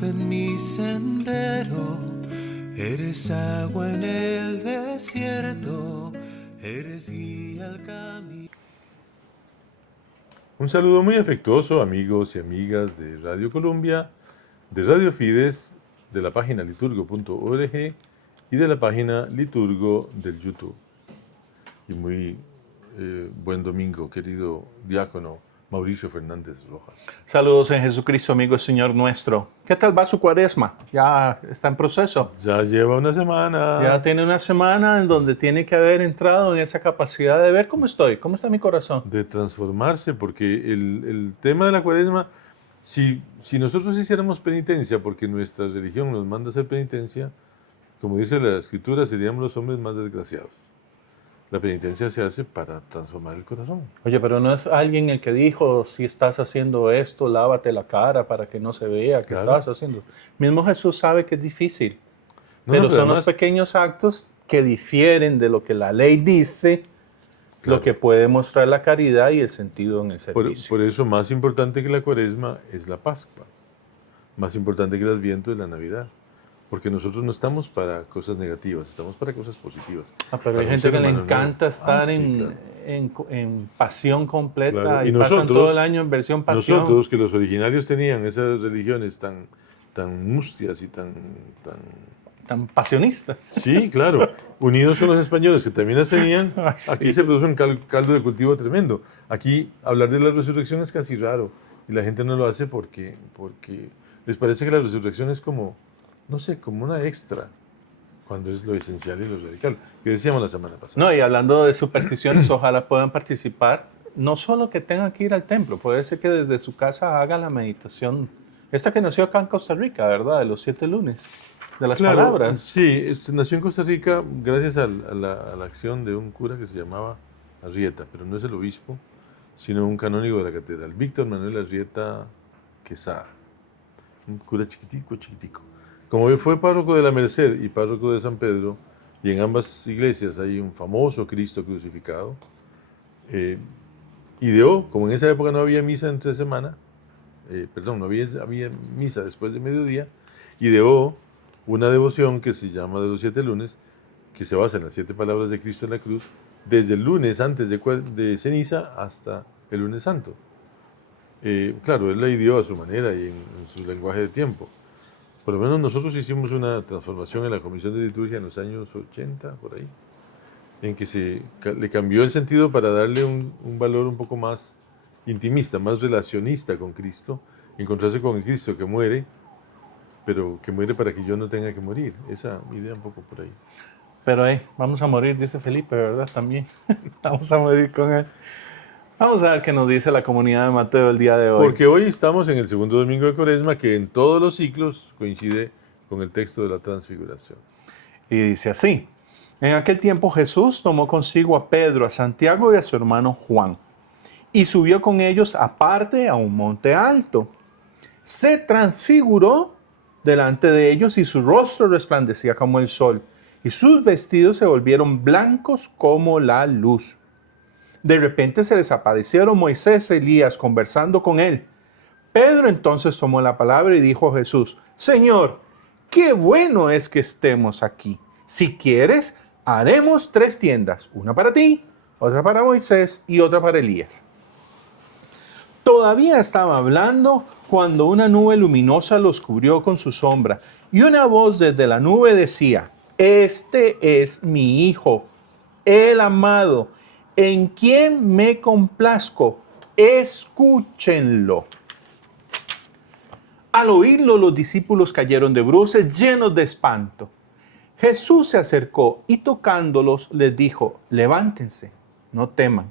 luz en mi sendero, eres agua en el desierto, eres guía al camino. Un saludo muy afectuoso, amigos y amigas de Radio Colombia, de Radio Fides, de la página liturgo.org y de la página Liturgo del YouTube. Y muy buen domingo, querido diácono Mauricio Fernández Rojas. Saludos en Jesucristo, amigo Señor nuestro. ¿Qué tal va su cuaresma? Ya está en proceso. Ya lleva una semana. Ya tiene una semana en donde tiene que haber entrado en esa capacidad de ver cómo estoy, cómo está mi corazón. De transformarse, porque el tema de la cuaresma, si nosotros hiciéramos penitencia, porque nuestra religión nos manda a hacer penitencia, como dice la Escritura, seríamos los hombres más desgraciados. La penitencia se hace para transformar el corazón. Oye, pero no es alguien el que dijo, si estás haciendo esto, lávate la cara para que no se vea que Claro. estás haciendo. Mismo Jesús sabe que es difícil, No, pero pero son además, los pequeños actos que difieren de lo que la ley dice, Claro. lo que puede mostrar la caridad y el sentido en el por servicio. eso más importante que la cuaresma es la Pascua. Más importante que el Adviento es la Navidad. Porque nosotros no estamos para cosas negativas, estamos para cosas positivas. Pero Para hay un gente ser que le humano encanta nuevo. estar Sí, claro. en pasión completa Claro. y pasan todo el año en versión pasión. Nosotros, que los originarios tenían esas religiones tan mustias y tan... Tan pasionistas. Sí, claro. Unidos con los españoles, que también las tenían, Ay, sí. aquí se produce un caldo de cultivo tremendo. Aquí hablar de la resurrección es casi raro. Y la gente no lo hace porque les parece que la resurrección es como, no sé, como una extra, cuando es lo esencial y lo radical, que decíamos la semana pasada. No, y hablando de supersticiones, ojalá puedan participar. No solo que tengan que ir al templo, puede ser que desde su casa hagan la meditación. Esta que nació acá en Costa Rica, ¿verdad? De los 7 lunes. De las Claro, palabras. sí, nació en Costa Rica gracias a la acción de un cura que se llamaba Arrieta, pero no es el obispo, sino un canónigo de la catedral, Víctor Manuel Arrieta Quesada, un cura chiquitico. Como él fue párroco de la Merced y párroco de San Pedro, y en ambas iglesias hay un famoso Cristo crucificado, ideó, como en esa época no había misa entre semana, no había misa después de mediodía, ideó una devoción que se llama de los 7 lunes, que se basa en las 7 palabras de Cristo en la cruz, desde el lunes antes de ceniza hasta el lunes santo. Claro, él la ideó a su manera y en su lenguaje de tiempo. Por lo menos nosotros hicimos una transformación en la Comisión de Liturgia en los años 80, por ahí, en que le cambió el sentido para darle un valor un poco más intimista, más relacionista con Cristo, encontrarse con el Cristo que muere, pero que muere para que yo no tenga que morir. Esa idea un poco por ahí. Pero vamos a morir, dice Felipe, ¿verdad? También. Vamos a morir con él. Vamos a ver qué nos dice la comunidad de Mateo el día de hoy. Porque hoy estamos en el segundo domingo de Cuaresma, que en todos los ciclos coincide con el texto de la Transfiguración. Y dice así: en aquel tiempo Jesús tomó consigo a Pedro, a Santiago y a su hermano Juan, y subió con ellos aparte a un monte alto. Se transfiguró delante de ellos y su rostro resplandecía como el sol, y sus vestidos se volvieron blancos como la luz. De repente se les aparecieron Moisés y Elías conversando con él. Pedro entonces tomó la palabra y dijo a Jesús: Señor, qué bueno es que estemos aquí. Si quieres, haremos 3 tiendas, una para ti, otra para Moisés y otra para Elías. Todavía estaba hablando cuando una nube luminosa los cubrió con su sombra, y una voz desde la nube decía: Este es mi Hijo, el amado, en quien me complazco, escúchenlo. Al oírlo, los discípulos cayeron de bruces, llenos de espanto. Jesús se acercó y tocándolos les dijo: Levántense, no teman.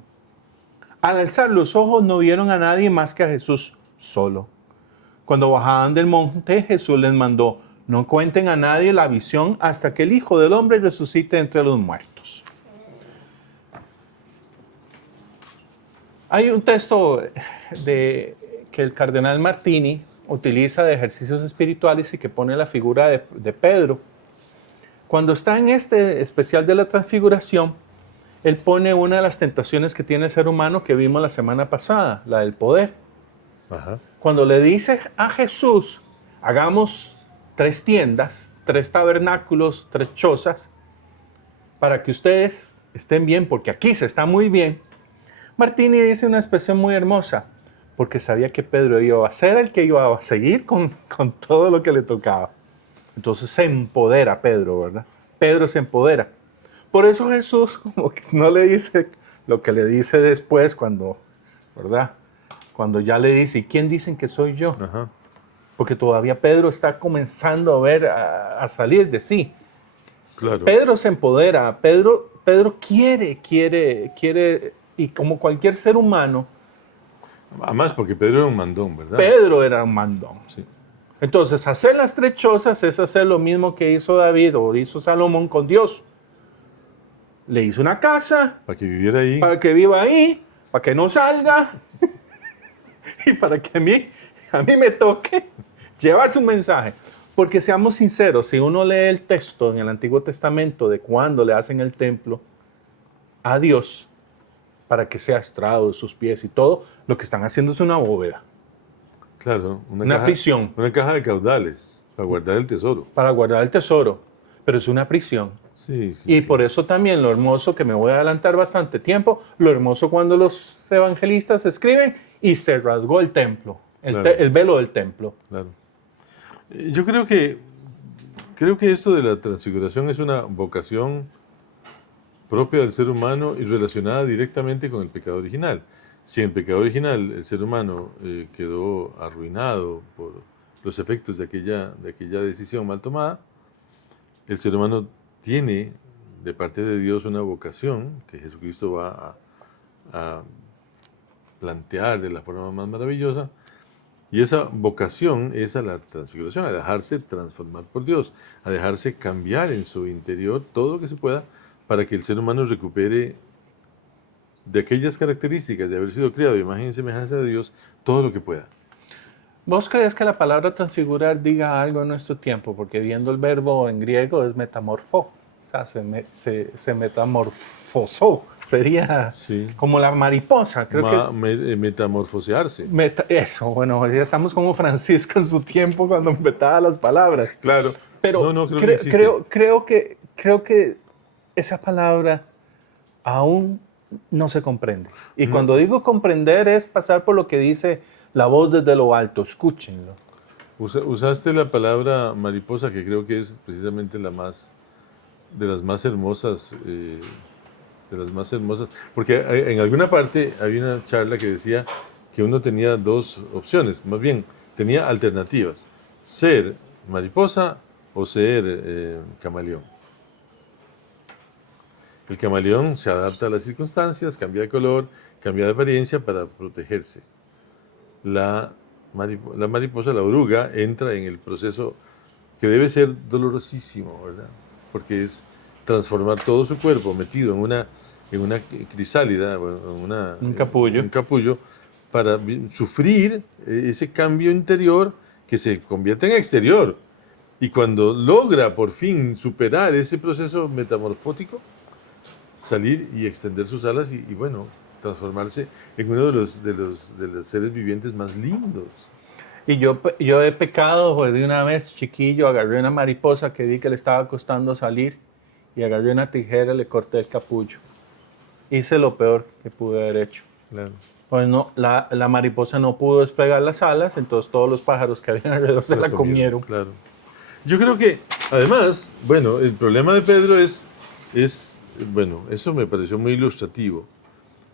Al alzar los ojos no vieron a nadie más que a Jesús solo. Cuando bajaban del monte, Jesús les mandó: no cuenten a nadie la visión hasta que el Hijo del Hombre resucite entre los muertos. Hay un texto que el cardenal Martini utiliza de ejercicios espirituales y que pone la figura de Pedro. Cuando está en este especial de la transfiguración, él pone una de las tentaciones que tiene el ser humano que vimos la semana pasada, la del poder. Ajá. Cuando le dice a Jesús: hagamos 3 tiendas, 3 tabernáculos, 3 chozas, para que ustedes estén bien, porque aquí se está muy bien. Martini dice una expresión muy hermosa, porque sabía que Pedro iba a ser el que iba a seguir con todo lo que le tocaba. Entonces se empodera Pedro, ¿verdad? Pedro se empodera. Por eso Jesús como que no le dice lo que le dice después cuando, ¿verdad? Cuando ya le dice, ¿y quién dicen que soy yo? Ajá. Porque todavía Pedro está comenzando a ver, a salir de sí. Claro. Pedro se empodera, Pedro quiere, y como cualquier ser humano, Además, porque Pedro era un mandón, ¿verdad? Pedro era un mandón. Sí. Entonces, hacer las 3 chozas es hacer lo mismo que hizo David o hizo Salomón con Dios. Le hizo una casa Para que viviera ahí. para que viva ahí, para que no salga y para que a mí me toque llevar su mensaje. Porque seamos sinceros, si uno lee el texto en el Antiguo Testamento de cuando le hacen el templo a Dios para que sea estrado de sus pies y todo, lo que están haciendo es una bóveda, Claro. una prisión Una caja de caudales para guardar el tesoro. para guardar el tesoro, pero es una prisión. Sí, sí. Y por eso también lo hermoso, que me voy a adelantar bastante tiempo, lo hermoso cuando los evangelistas escriben y se rasgó el templo, Claro. el velo del templo. Claro. Yo creo que esto de la transfiguración es una vocación propia del ser humano y relacionada directamente con el pecado original. Si en el pecado original el ser humano quedó arruinado por los efectos de aquella decisión mal tomada, el ser humano tiene de parte de Dios una vocación que Jesucristo va a plantear de la forma más maravillosa, y esa vocación es a la transfiguración, a dejarse transformar por Dios, a dejarse cambiar en su interior todo lo que se pueda para que el ser humano recupere de aquellas características de haber sido criado de imagen y semejanza de Dios todo lo que pueda. ¿Vos crees que la palabra transfigurar diga algo en nuestro tiempo? Porque viendo el verbo en griego es metamorfo, o sea, se metamorfosó, sería Sí. como la mariposa, creo que... Metamorfosearse. Eso, bueno, ya estamos como Francisco en su tiempo cuando inventaba las palabras. Claro. Pero No, creo que existe. creo que esa palabra aún no se comprende. Y cuando digo comprender es pasar por lo que dice la voz desde lo alto, escúchenlo. Usaste la palabra mariposa, que creo que es precisamente de las más hermosas, porque en alguna parte había una charla que decía que uno tenía 2 opciones, más bien tenía alternativas: ser mariposa o ser camaleón. El camaleón se adapta a las circunstancias, cambia de color, cambia de apariencia para protegerse. La mariposa, la oruga, entra en el proceso que debe ser dolorosísimo, ¿verdad? Porque es transformar todo su cuerpo metido en una crisálida, Un capullo. un capullo, para sufrir ese cambio interior que se convierte en exterior. Y cuando logra por fin superar ese proceso metamorfótico, salir y extender sus alas y bueno, transformarse en uno de los seres vivientes más lindos. Y yo he pecado, pues de una vez chiquillo, agarré una mariposa que vi que le estaba costando salir y agarré una tijera y le corté el capullo. Hice lo peor que pude haber hecho. Claro. Pues no, la mariposa no pudo desplegar las alas, entonces todos los pájaros que habían alrededor se la comieron. Claro. Yo creo que, además, bueno, el problema de Pedro es, bueno, eso me pareció muy ilustrativo.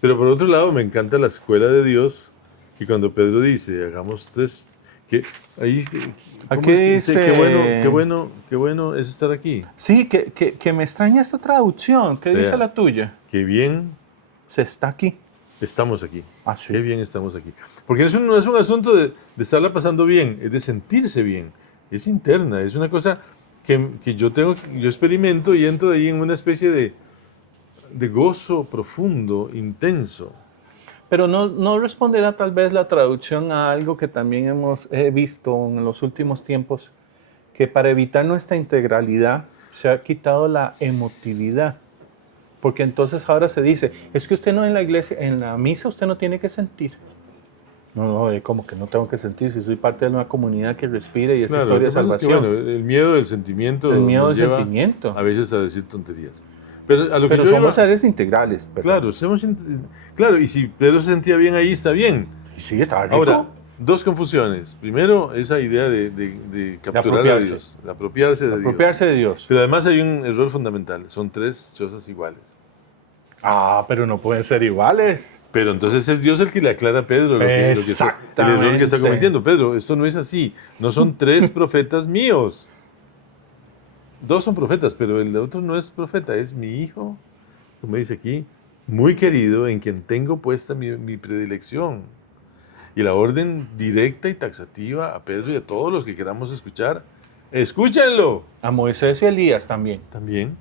Pero por otro lado, me encanta la escuela de Dios, que cuando Pedro dice, hagamos 3, que ahí... Aquí dice... Qué bueno es estar aquí. Sí, que me extraña esta traducción. ¿Qué dice la tuya? Qué bien Se está aquí. estamos aquí. Ah, sí. Qué bien estamos aquí. Porque no es un asunto de estarla pasando bien, es de sentirse bien. Es interna, es una cosa que yo experimento y entro ahí en una especie de gozo profundo, intenso. Pero no responderá tal vez la traducción a algo que también hemos visto en los últimos tiempos, que para evitar nuestra integralidad se ha quitado la emotividad. Porque entonces ahora se dice, es que usted no en la iglesia, en la misa usted no tiene que sentir. No, es como que no tengo que sentir si soy parte de una comunidad que respira y es Claro, historia lo de que pasa es que, salvación. bueno, el miedo, el sentimiento El miedo nos del lleva sentimiento. a veces a decir tonterías. Pero a lo que Pero yo somos iba, seres integrales. claro, claro, y si Pedro se sentía bien ahí, está bien. Sí, está rico. Ahora, dos confusiones. Primero, esa idea de capturar a apropiarse. Dios, de apropiarse de Dios. Apropiarse de Dios. Pero además hay un error fundamental, son tres cosas iguales. Pero no pueden ser iguales. Pero entonces es Dios el que le aclara a Pedro el error que está Exactamente. cometiendo. Pedro, esto no es así, no son tres profetas míos. Dos son profetas, pero el otro no es profeta, es mi hijo, como dice aquí, muy querido, en quien tengo puesta mi predilección. Y la orden directa y taxativa a Pedro y a todos los que queramos escuchar, escúchenlo. A Moisés y Elías también. También,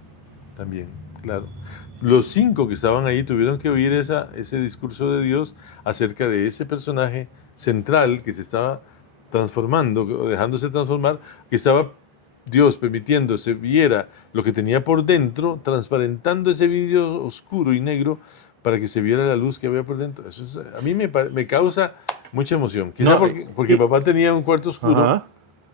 claro. Los 5 que estaban ahí tuvieron que oír ese discurso de Dios acerca de ese personaje central que se estaba transformando, o dejándose transformar, que estaba Dios permitiendo se viera lo que tenía por dentro, transparentando ese vidrio oscuro y negro para que se viera la luz que había por dentro. Eso a mí me causa mucha emoción. Quizá No, porque papá tenía un cuarto oscuro, Ajá.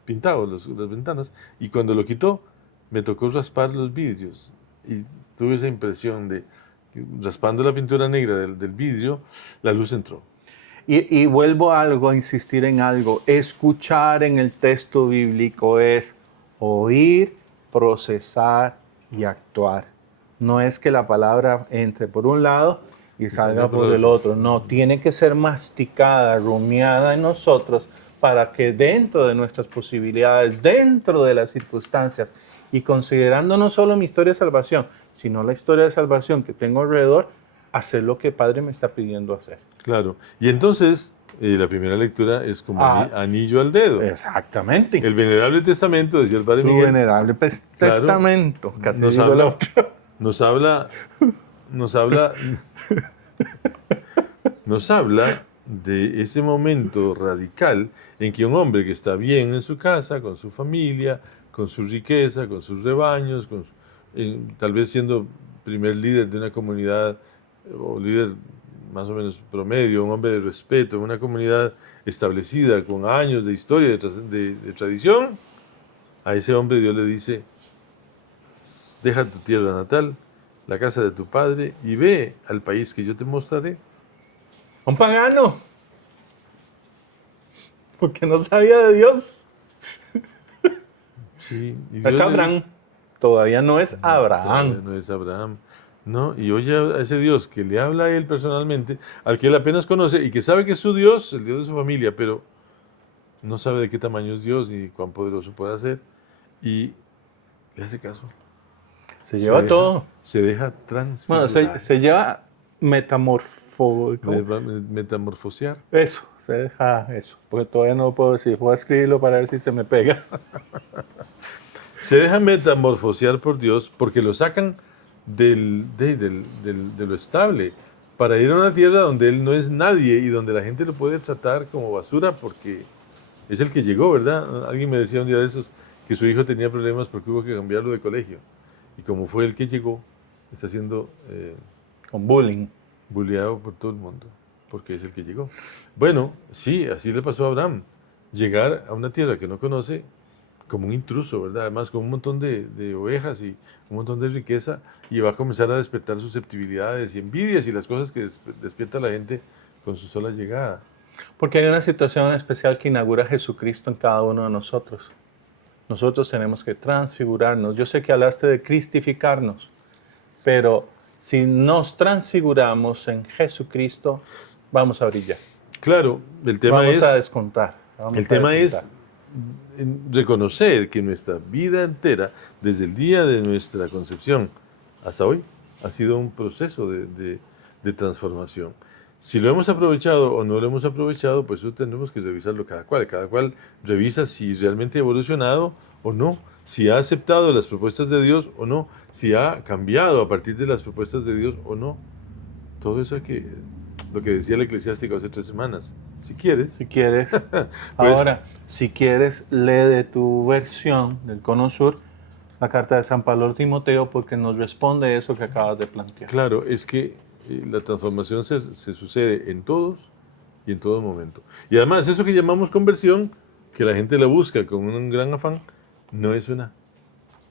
pintado las ventanas, y cuando lo quitó me tocó raspar los vidrios y tuve esa impresión de que raspando la pintura negra del vidrio, la luz entró. Y vuelvo a insistir en algo. Escuchar en el texto bíblico es oír, procesar y actuar. No es que la palabra entre por un lado y salga por el otro. No, tiene que ser masticada, rumiada en nosotros para que dentro de nuestras posibilidades, dentro de las circunstancias y considerando no solo mi historia de salvación, sino la historia de salvación que tengo alrededor, hacer lo que el Padre me está pidiendo hacer. Claro. Y entonces, la primera lectura es como anillo al dedo. Exactamente. El Venerable Testamento, decía el Padre Tu Miguel, venerable testamento. Casi nos digo el habla, otro. nos habla de ese momento radical en que un hombre que está bien en su casa, con su familia, con su riqueza, con sus rebaños, tal vez siendo primer líder de una comunidad o líder más o menos promedio, un hombre de respeto, en una comunidad establecida con años de historia, de tradición, a ese hombre Dios le dice, deja tu tierra natal, la casa de tu padre, y ve al país que yo te mostraré. Un pagano. Porque no sabía de Dios. Sí, y Es Dios le Abraham. dice, Todavía no es Abraham. todavía no es Abraham. ¿No? Y oye a ese Dios que le habla a él personalmente, al que él apenas conoce y que sabe que es su Dios, el Dios de su familia, pero no sabe de qué tamaño es Dios y cuán poderoso puede ser, y le hace caso. Se lleva todo. Se deja Bueno, transfigurar. se lleva Metamorfosear. Eso, se deja eso. Porque todavía no lo puedo decir. Voy a escribirlo para ver si se me pega. Se deja metamorfosear por Dios porque lo sacan de lo estable para ir a una tierra donde él no es nadie y donde la gente lo puede tratar como basura porque es el que llegó, ¿verdad? Alguien me decía un día de esos que su hijo tenía problemas porque hubo que cambiarlo de colegio. Y como fue el que llegó, está siendo Con bullying. bulleado por todo el mundo, porque es el que llegó. Bueno, sí, así le pasó a Abraham. Llegar a una tierra que no conoce como un intruso, ¿verdad? Además con un montón de ovejas y un montón de riqueza, y va a comenzar a despertar susceptibilidades y envidias y las cosas que despierta la gente con su sola llegada. Porque hay una situación especial que inaugura Jesucristo en cada uno de nosotros. Nosotros tenemos que transfigurarnos. Yo sé que hablaste de cristificarnos, pero si nos transfiguramos en Jesucristo, vamos a brillar. Claro, el tema Vamos a descontar. El tema es reconocer que nuestra vida entera, desde el día de nuestra concepción hasta hoy, ha sido un proceso de transformación. Si lo hemos aprovechado o no lo hemos aprovechado, pues eso tendremos que revisarlo cada cual. Cada cual revisa si realmente ha evolucionado o no, si ha aceptado las propuestas de Dios o no, si ha cambiado a partir de las propuestas de Dios o no. Todo eso hay que, lo que decía el eclesiástico hace 3 semanas, si quieres. Si quieres. Pues, Ahora, si quieres, lee de tu versión del Cono Sur la carta de San Pablo a Timoteo porque nos responde eso que acabas de plantear. Claro, es que la transformación se sucede en todos y en todo momento. Y además, eso que llamamos conversión, que la gente la busca con un gran afán, no es una,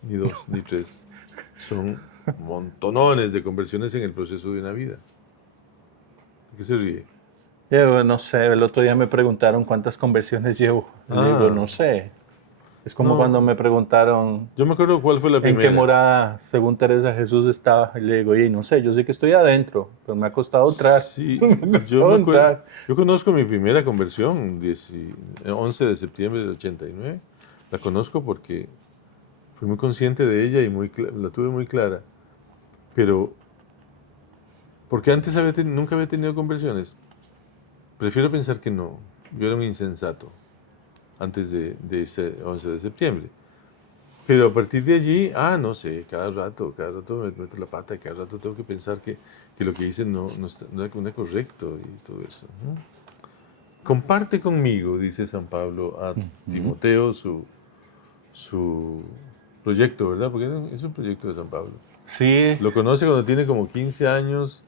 ni dos, ni tres. Son montonones de conversiones en el proceso de una vida. ¿De qué se ríe? Yo no sé, el otro día me preguntaron cuántas conversiones llevo. Y le digo, no sé. Es como No. cuando me preguntaron Yo me acuerdo cuál fue la en primera. qué morada, según Teresa, Jesús estaba. Y le digo, y no sé, yo sé que estoy adentro, pero me ha costado entrar. Sí, Me ha yo costado me acuerdo. entrar. Yo conozco mi primera conversión, 11 de septiembre del 89. La conozco porque fui muy consciente de ella y la tuve muy clara. Pero, porque antes nunca había tenido conversiones. Prefiero pensar que no. Yo era un insensato antes de ese 11 de septiembre. Pero a partir de allí, no sé, cada rato me meto la pata y cada rato tengo que pensar que lo que hice no es correcto y todo eso, ¿no? Comparte conmigo, dice San Pablo a Timoteo, su proyecto, ¿verdad? Porque es un proyecto de San Pablo. Sí, Lo conoce cuando tiene como 15 años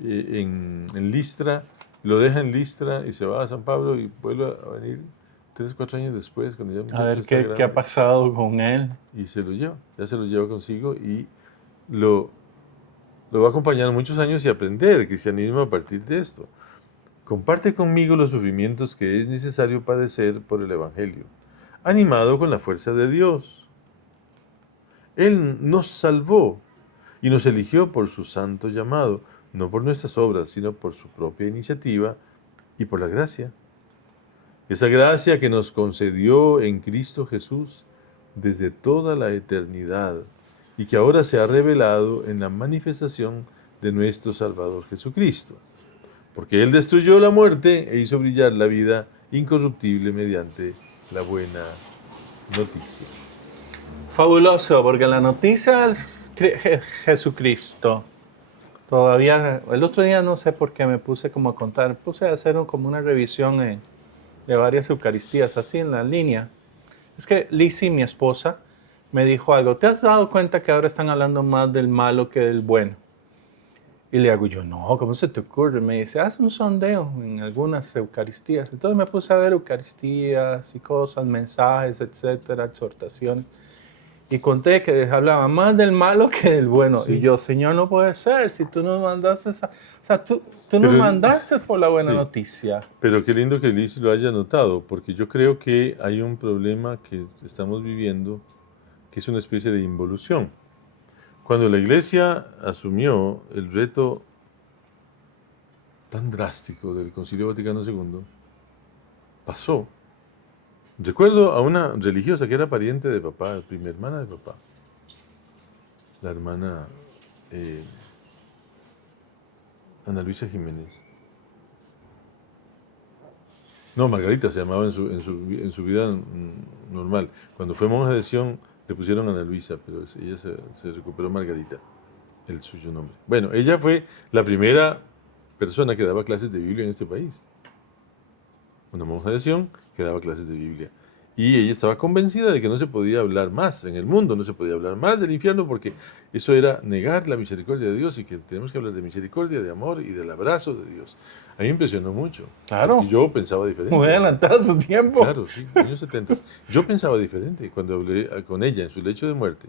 en Listra, lo deja en Listra y se va a San Pablo y vuelve a venir 3, 4 años después, cuando ya el a muchacho ver está qué ha grande, pasado con él. y ya se lo lleva consigo y lo va a acompañar muchos años y aprender el cristianismo a partir de esto. Comparte conmigo los sufrimientos que es necesario padecer por el Evangelio, animado con la fuerza de Dios. Él nos salvó y nos eligió por su santo llamado, no por nuestras obras, sino por su propia iniciativa y por la gracia. Esa gracia que nos concedió en Cristo Jesús desde toda la eternidad y que ahora se ha revelado en la manifestación de nuestro Salvador Jesucristo. Porque Él destruyó la muerte e hizo brillar la vida incorruptible mediante la buena noticia. Fabuloso, porque la noticia es Jesucristo. Todavía, el otro día no sé por qué me puse como a contar, puse a hacer como una revisión de varias Eucaristías, así en la línea. Es que Lizzie, mi esposa, me dijo algo. ¿Te has dado cuenta que ahora están hablando más del malo que del bueno? Y le hago yo, no, ¿cómo se te ocurre? Me dice, haz un sondeo en algunas Eucaristías. Entonces me puse a ver Eucaristías y cosas, mensajes, etcétera, exhortaciones. Y conté que hablaba más del malo que del bueno. Sí. Y yo, Señor, no puede ser, si tú nos mandaste esa... O sea, tú nos mandaste por la buena sí. noticia. Pero qué lindo que Liz lo haya notado, porque yo creo que hay un problema que estamos viviendo, que es una especie de involución. Cuando la Iglesia asumió el reto tan drástico del Concilio Vaticano II, pasó. Recuerdo a una religiosa que era pariente de papá, prima hermana de papá, la hermana Ana Luisa Jiménez. No, Margarita se llamaba en su vida normal. Cuando fue monja de Sion le pusieron Ana Luisa, pero ella se recuperó Margarita, el suyo nombre. Bueno, ella fue la primera persona que daba clases de Biblia en este país. Una monja de Sion que daba clases de Biblia. Y ella estaba convencida de que no se podía hablar más en el mundo, no se podía hablar más del infierno porque eso era negar la misericordia de Dios y que tenemos que hablar de misericordia, de amor y del abrazo de Dios. A mí me impresionó mucho. Claro. Porque yo pensaba diferente. Muy adelantado su tiempo. Claro, sí, años 70. Yo pensaba diferente. Cuando hablé con ella en su lecho de muerte,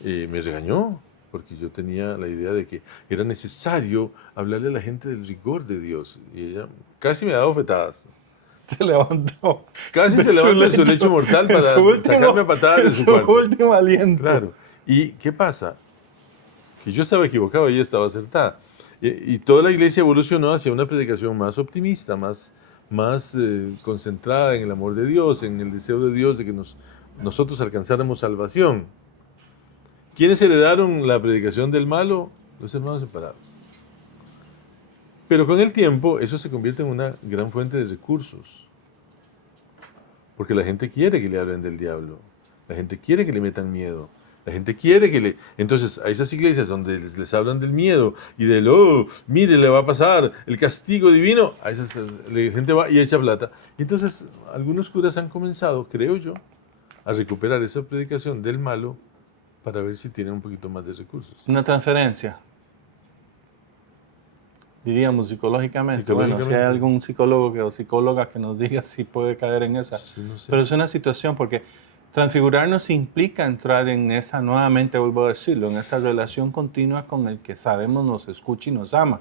me regañó porque yo tenía la idea de que era necesario hablarle a la gente del rigor de Dios. Y ella casi me daba bofetadas. Se levantó. Casi se levanta en su lecho mortal para sacarme a patadas de su cuarto. último aliento. Claro. ¿Y qué pasa? Que yo estaba equivocado y ella estaba acertada. Y toda la iglesia evolucionó hacia una predicación más optimista, más concentrada en el amor de Dios, en el deseo de Dios de que nosotros alcanzáramos salvación. ¿Quiénes heredaron la predicación del malo? Los hermanos separados. Pero con el tiempo eso se convierte en una gran fuente de recursos. Porque la gente quiere que le hablen del diablo. La gente quiere que le metan miedo. La gente quiere que le... Entonces, a esas iglesias donde les hablan del miedo y del, mire, le va a pasar el castigo divino, a esas la gente va y echa plata. Y entonces, algunos curas han comenzado, creo yo, a recuperar esa predicación del malo para ver si tienen un poquito más de recursos. Una transferencia. diríamos psicológicamente. Bueno, si hay Psicológicamente. algún psicólogo o psicóloga que nos diga si puede caer en esa. Sí, no sé. Pero es una situación porque transfigurarnos implica entrar en esa, nuevamente vuelvo a decirlo, en esa relación continua con el que sabemos nos escucha y nos ama.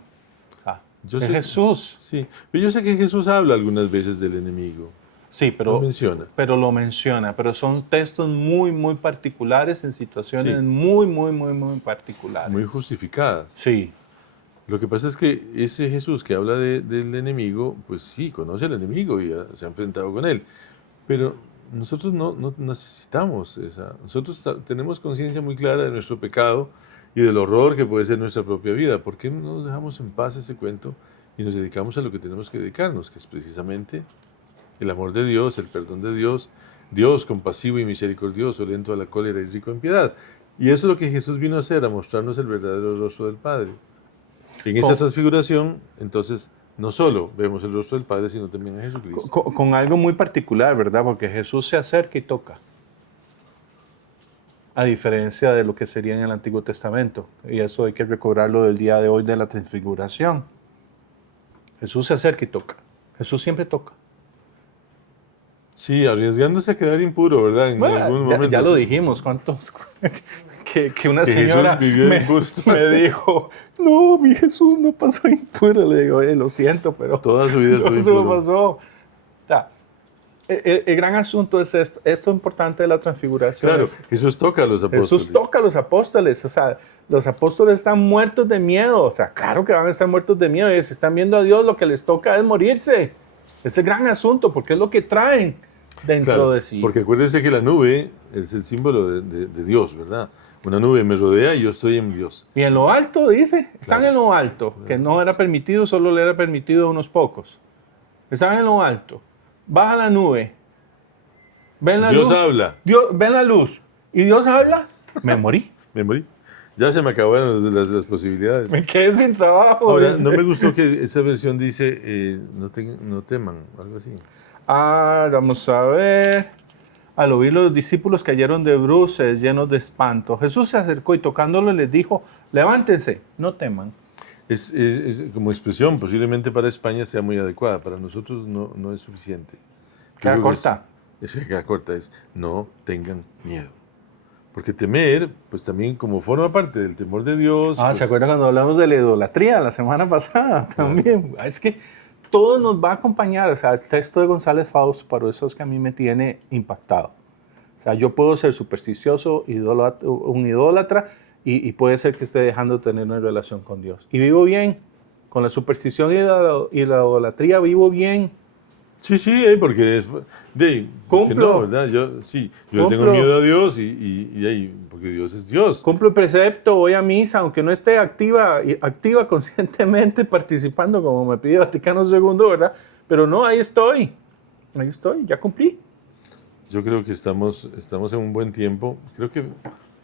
Yo Es sé- Jesús. Sí, pero yo sé que Jesús habla algunas veces del enemigo. Sí, Lo menciona. pero lo menciona. Pero son textos muy, muy particulares en situaciones Sí. muy, muy, muy, muy particulares. Muy justificadas. Sí. Lo que pasa es que ese Jesús que habla del enemigo, pues sí, conoce al enemigo y se ha enfrentado con él. Pero nosotros no necesitamos esa. Nosotros tenemos conciencia muy clara de nuestro pecado y del horror que puede ser nuestra propia vida. ¿Por qué no nos dejamos en paz ese cuento y nos dedicamos a lo que tenemos que dedicarnos, que es precisamente el amor de Dios, el perdón de Dios, Dios compasivo y misericordioso, lento a la cólera y rico en piedad? Y eso es lo que Jesús vino a hacer, a mostrarnos el verdadero rostro del Padre. En esa transfiguración, entonces, no solo vemos el rostro del Padre, sino también a Jesucristo. Con algo muy particular, ¿verdad? Porque Jesús se acerca y toca. A diferencia de lo que sería en el Antiguo Testamento. Y eso hay que recobrarlo del día de hoy de la transfiguración. Jesús se acerca y toca. Jesús siempre toca. Sí, arriesgándose a quedar impuro, ¿verdad? En algún momento. Ya lo dijimos, ¿cuántos? que una Que señora Jesús vivió impuro. me dijo, no, mi Jesús no pasó impuro. Le digo, lo siento, pero Toda su vida estuvo eso no impuro. pasó. O sea, el gran asunto es esto importante de la transfiguración. Claro, es- Jesús toca a los apóstoles. Jesús toca a los apóstoles, o sea, los apóstoles están muertos de miedo, o sea, claro que van a estar muertos de miedo, ellos están viendo a Dios, lo que les toca es morirse. Es el gran asunto, porque es lo que traen dentro Claro, de sí. porque acuérdense que la nube es el símbolo de Dios, ¿verdad? Una nube me rodea y yo estoy en Dios. Y en lo alto, dice, están Claro. en lo alto, que no era permitido, solo le era permitido a unos pocos. Están en lo alto, baja la nube, ven la Dios luz. habla. Ven la luz, y Dios habla, me morí, Me morí. Ya se me acabaron las posibilidades. me quedé sin trabajo. Ahora, dice. no me gustó que esa versión dice, no teman, algo así. Vamos a ver. Al oír los discípulos cayeron de bruces, llenos de espanto. Jesús se acercó y tocándolo les dijo, levántense, no teman. Es como expresión, posiblemente para España sea muy adecuada, para nosotros no es suficiente. Yo Queda creo que corta. Queda corta, es no tengan miedo. Porque temer, pues también como forma parte del temor de Dios. ¿Se pues, acuerdan cuando hablamos de la idolatría la semana pasada? También. Es que todo nos va a acompañar. O sea, el texto de González Faust, para eso es que a mí me tiene impactado. O sea, yo puedo ser supersticioso, un idólatra, y puede ser que esté dejando de tener una relación con Dios. Y vivo bien. Con la superstición y la idolatría vivo bien. Sí, porque porque Cumplo. no, ¿verdad? Yo le tengo Cumplo. miedo a Dios y porque Dios es Dios. Cumplo el precepto, voy a misa, aunque no esté activa conscientemente participando como me pide Vaticano II, ¿verdad? Pero no, ahí estoy, ya cumplí. Yo creo que estamos en un buen tiempo. Creo que,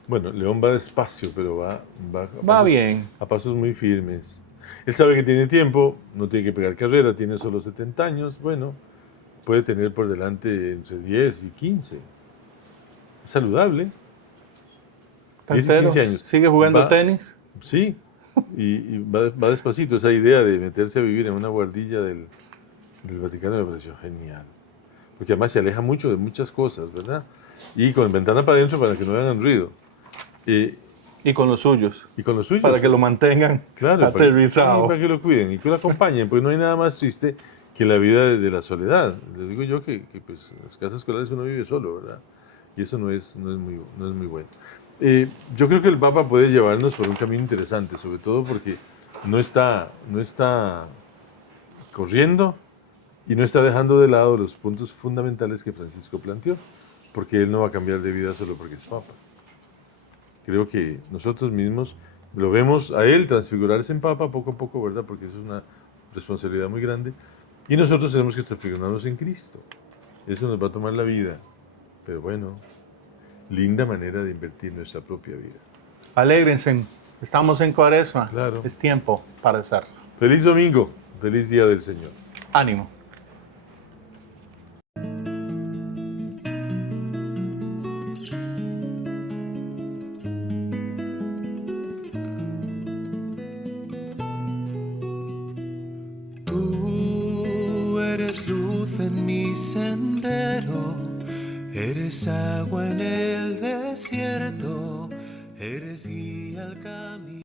bueno, León va despacio, pero va Bien. a pasos muy firmes. Él sabe que tiene tiempo, no tiene que pegar carrera, tiene solo 70 años. Bueno, puede tener por delante entre 10 y 15. Es saludable. 10 y 15 años. Sigue jugando Va- tenis. Sí, y va despacito. Esa idea de meterse a vivir en una guardilla del Vaticano me pareció genial. Porque además se aleja mucho de muchas cosas, ¿verdad? Y con ventana para adentro para que no hagan ruido. Y con los suyos, Y con los suyos. para que lo mantengan Claro, aterrizado. para que lo cuiden y que lo acompañen, porque no hay nada más triste que la vida de la soledad. Le digo yo que pues, en las casas escolares uno vive solo, ¿verdad? Y eso no es muy bueno. Yo creo que el Papa puede llevarnos por un camino interesante, sobre todo porque no está corriendo y no está dejando de lado los puntos fundamentales que Francisco planteó, porque él no va a cambiar de vida solo porque es Papa. Creo que nosotros mismos lo vemos a él transfigurarse en Papa poco a poco, ¿verdad? Porque eso es una responsabilidad muy grande. Y nosotros tenemos que transfigurarnos en Cristo. Eso nos va a tomar la vida. Pero bueno, linda manera de invertir nuestra propia vida. Alégrense, estamos en Cuaresma. Claro. Es tiempo para hacerlo. Feliz domingo, feliz día del Señor. Ánimo. eres luz en mi sendero, eres agua en el desierto, eres guía al camino.